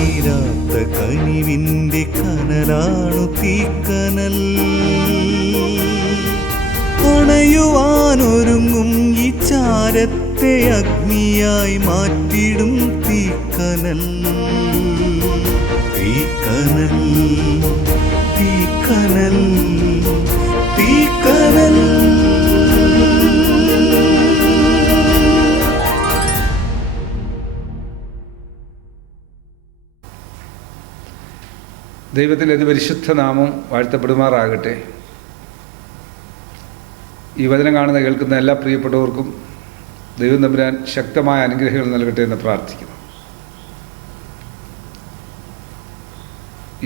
തീരാത്ത കനിവിൻ്റെ കനലാണു തീക്കനൽ. അണയുവാനൊരുങ്ങും ഈ ചാരത്തെ അഗ്നിയായി മാറ്റിടും തീക്കനൽ. തീക്കനൽ തീക്കനൽ തീക്കനൽ. ദൈവത്തിൻ്റെ അതിപരിശുദ്ധ നാമം വാഴ്ത്തപ്പെടുമാറാകട്ടെ. ഈ വചനം കാണുന്ന കേൾക്കുന്ന എല്ലാ പ്രിയപ്പെട്ടവർക്കും ദൈവം തമ്പുരാൻ ശക്തമായ അനുഗ്രഹങ്ങൾ നൽകട്ടെ എന്ന് പ്രാർത്ഥിക്കുന്നു.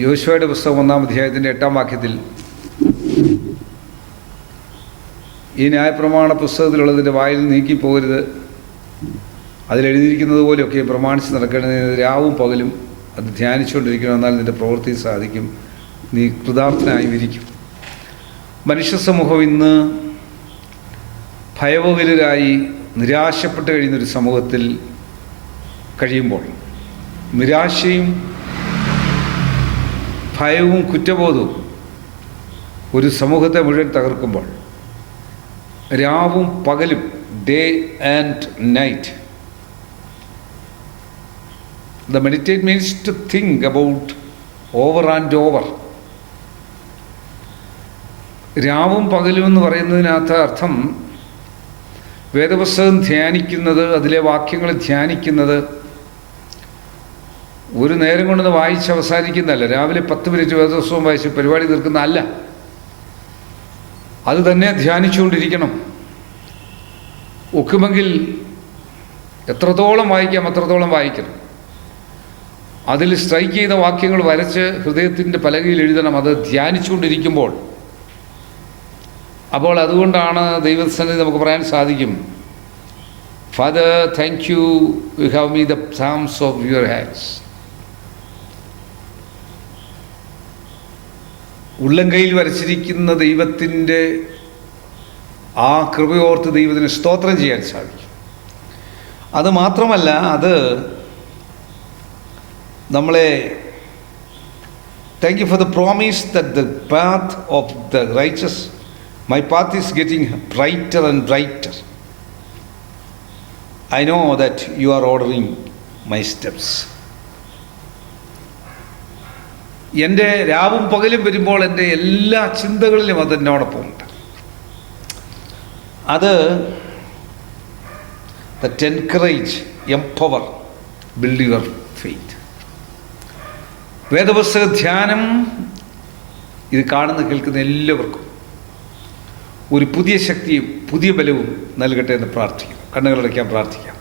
യോശുവയുടെ പുസ്തകം 1-ാം അധ്യായത്തിൻ്റെ 8-ാം വാക്യത്തിൽ ഈ ന്യായപ്രമാണ പുസ്തകത്തിലുള്ളതിൻ്റെ വായിൽ നീക്കിപ്പോകരുത്, അതിലെഴുതിയിരിക്കുന്നത് പോലെയൊക്കെ പ്രമാണിച്ച് നടക്കേണ്ടത് രാവും പകലും അത് ധ്യാനിച്ചുകൊണ്ടിരിക്കണം, എന്നാൽ നിൻ്റെ പ്രവൃത്തി സാധിക്കും, നീ കൃതാർത്ഥനായി ഇരിക്കും. മനുഷ്യ സമൂഹം ഇന്ന് ഭയവിഹ്വലരായി നിരാശപ്പെട്ട് കഴിയുന്നൊരു സമൂഹത്തിൽ കഴിയുമ്പോൾ, നിരാശയും ഭയവും കുറ്റബോധവും ഒരു സമൂഹത്തെ മുഴുവൻ തകർക്കുമ്പോൾ, രാവും പകലും, day and night, the meditate means to think about over and over. രാവും പകലും എന്ന് പറയുന്നതിനകത്ത് അർത്ഥം വേദപുസ്തകം ധ്യാനിക്കുന്നത്, അതിലെ വാക്യങ്ങൾ ധ്യാനിക്കുന്നത് ഒരു നേരം കൊണ്ടൊന്ന് വായിച്ച് അവസാനിക്കുന്നതല്ല. രാവിലെ 10 മിനിറ്റ് വേദപുസ്തകം വായിച്ച് പരിപാടി തീർക്കുന്നതല്ല. അത് തന്നെ ധ്യാനിച്ചുകൊണ്ടിരിക്കണം. ഒക്കുമെങ്കിൽ എത്രത്തോളം വായിക്കാം അത്രത്തോളം വായിക്കണം. അതിൽ സ്ട്രൈക്ക് ചെയ്ത വാക്യങ്ങൾ വരച്ച് ഹൃദയത്തിൻ്റെ പലകയിൽ എഴുതണം, അത് ധ്യാനിച്ചുകൊണ്ടിരിക്കുമ്പോൾ. അപ്പോൾ അതുകൊണ്ടാണ് ദൈവസന്നിധി നമുക്ക് പറയാൻ സാധിക്കും, father thank you, you have me the palms of your hands. ഉള്ളംകൈയിൽ വരച്ചിരിക്കുന്ന ദൈവത്തിൻ്റെ ആ കൃപയോർത്ത് ദൈവത്തിന് സ്തോത്രം ചെയ്യാൻ സാധിക്കും. അത് മാത്രമല്ല, അത് നമ്മളെ thank you for the promise that the path of the righteous, my path is getting brighter and brighter. I know that you are ordering my steps. എൻ്റെ രാവും പകലും വരുമ്പോൾ എൻ്റെ എല്ലാ ചിന്തകളിലും അത് എന്നോടൊപ്പമുണ്ട്. അത് that encourage, empower, build your faith. വേദപുസ്തക ധ്യാനം ഇത് കാണുന്ന കേൾക്കുന്ന എല്ലാവർക്കും ഒരു പുതിയ ശക്തിയും പുതിയ ബലവും നൽകട്ടെ എന്ന് പ്രാർത്ഥിക്കുന്നു. കണ്ണുകളടയ്ക്കാൻ പ്രാർത്ഥിക്കാം.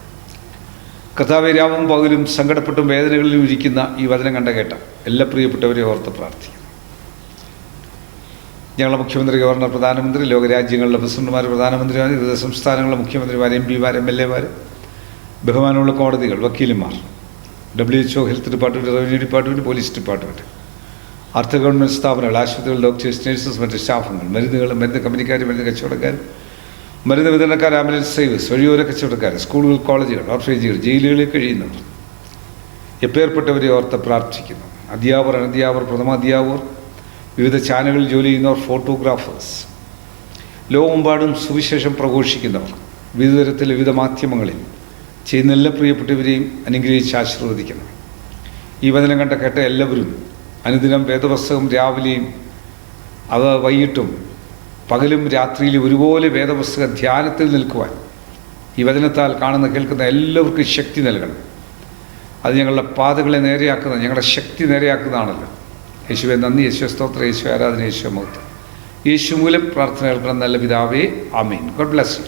കർത്താവേ, രാവും പകലും സങ്കടപ്പെട്ടും വേദനകളിലും ഇരിക്കുന്ന ഈ വചനം കേട്ട എല്ലാ പ്രിയപ്പെട്ടവരെ ഓർത്ത് പ്രാർത്ഥിക്കുന്നു. ഞങ്ങളുടെ മുഖ്യമന്ത്രി, ഗവർണർ, പ്രധാനമന്ത്രി, ലോകരാജ്യങ്ങളിലെ പ്രസിഡന്റുമാർ, പ്രധാനമന്ത്രിമാർ, വിവിധ സംസ്ഥാനങ്ങളിലെ മുഖ്യമന്ത്രിമാർ, MP-മാർ, MLA-മാർ, ബഹുമാനമുള്ള കോടതികൾ, വക്കീലുമാർ, WHO, health department, revenue department, police department, അർദ്ധ ഗവൺമെൻറ് സ്ഥാപനങ്ങൾ, ആശുപത്രികൾ, ഡോക്ടേഴ്സ്, നഴ്സസ്, മറ്റ് സ്റ്റാഫുകൾ, മരുന്നുകൾ, മരുന്ന് കമ്പനിക്കാർ, മരുന്ന് കച്ചവടക്കാർ, മരുന്ന് വിതരണക്കാർ, ആംബുലൻസ് സർവീസ്, വഴിയോര കച്ചവടക്കാർ, സ്കൂളുകൾ, കോളേജുകൾ, ഓർഫനേജുകൾ, ജയിലുകളിൽ കഴിയുന്നവർ, എപ്പേർപ്പെട്ടവരെ ഓർത്ത് പ്രാർത്ഥിക്കുന്നു. അധ്യാപകർ, അനധ്യാപകർ, പ്രഥമാധ്യാപകർ, വിവിധ ചാനലുകളിൽ ജോലി ചെയ്യുന്നവർ, ഫോട്ടോഗ്രാഫേഴ്സ്, ലോകമെമ്പാടും സുവിശേഷം പ്രഘോഷിക്കുന്നവർ, വിവിധ തരത്തിൽ വിവിധ മാധ്യമങ്ങളിൽ ചെയ്യുന്ന എല്ലാ പ്രിയപ്പെട്ടവരെയും അനുഗ്രഹിച്ച് ആശീർവദിക്കണം. ഈ വചനം കേട്ട എല്ലാവരും അനുദിനം വേദപുസ്തകം രാവിലെയും അത് വൈകിട്ടും പകലും രാത്രിയിലും ഒരുപോലെ വേദപുസ്തക ധ്യാനത്തിൽ നിൽക്കുവാൻ ഈ വചനത്താൽ കാണുന്ന കേൾക്കുന്ന എല്ലാവർക്കും ശക്തി നൽകണം. അത് ഞങ്ങളുടെ പാതകളെ നേരെയാക്കുന്ന, ഞങ്ങളുടെ ശക്തി നേരെയാക്കുന്നതാണല്ലോ. യേശുവെ നന്ദി, യേശു സ്തോത്രം, യേശു ആരാധന, യേശു മഹത്വം. യേശു മൂലം പ്രാർത്ഥന കേൾക്കണം. നല്ല പിതാവേ, ആമേൻ. God bless you.